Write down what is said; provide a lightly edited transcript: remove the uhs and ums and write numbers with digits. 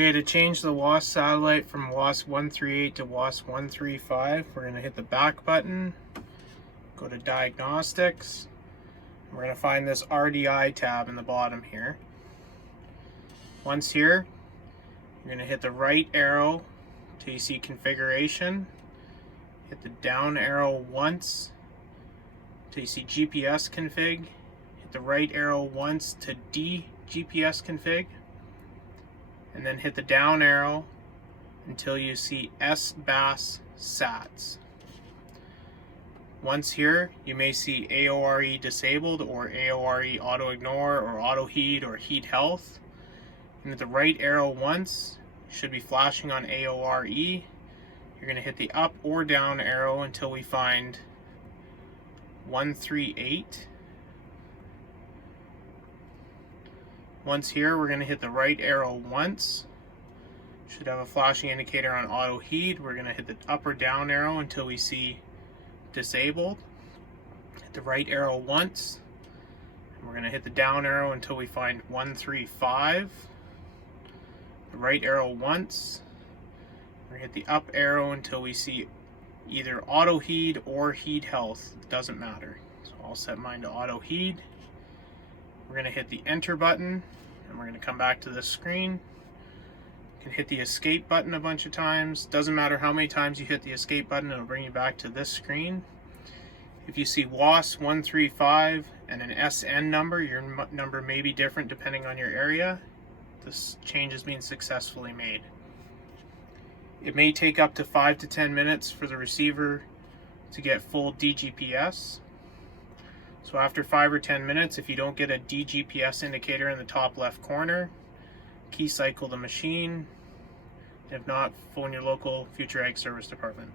Okay, to change the WAAS satellite from WAAS 138 to WAAS 135, we're going to hit the back button, go to Diagnostics. We're going to find this RDI tab in the bottom here. Once here, you're going to hit the right arrow till you see Configuration. Hit the down arrow once till you see GPS config. Hit the right arrow once to de-GPS config. And then hit the down arrow until you see SBAS SATs. Once here, you may see AORE disabled or AORE auto ignore or auto heat or heat health. And at the right arrow once, should be flashing on AORE. You're going to hit the up or down arrow until we find 138. Once here, we're going to hit the right arrow once. Should have a flashing indicator on auto heat. We're going to hit the up or down arrow until we see disabled. Hit the right arrow once. And we're going to hit the down arrow until we find 135. The right arrow once. We're going to hit the up arrow until we see either auto heat or heat health. It doesn't matter. So I'll set mine to auto heat. We're going to hit the enter button and we're going to come back to this screen. You can hit the escape button a bunch of times. Doesn't matter how many times you hit the escape button, it'll bring you back to this screen. If you see WAAS 135 and an SN number, your number may be different depending on your area. This change is being successfully made. It may take up to 5 to 10 minutes for the receiver to get full DGPS. So after 5 or 10 minutes, if you don't get a DGPS indicator in the top left corner, key cycle the machine. If not, phone your local Future Ag Service Department.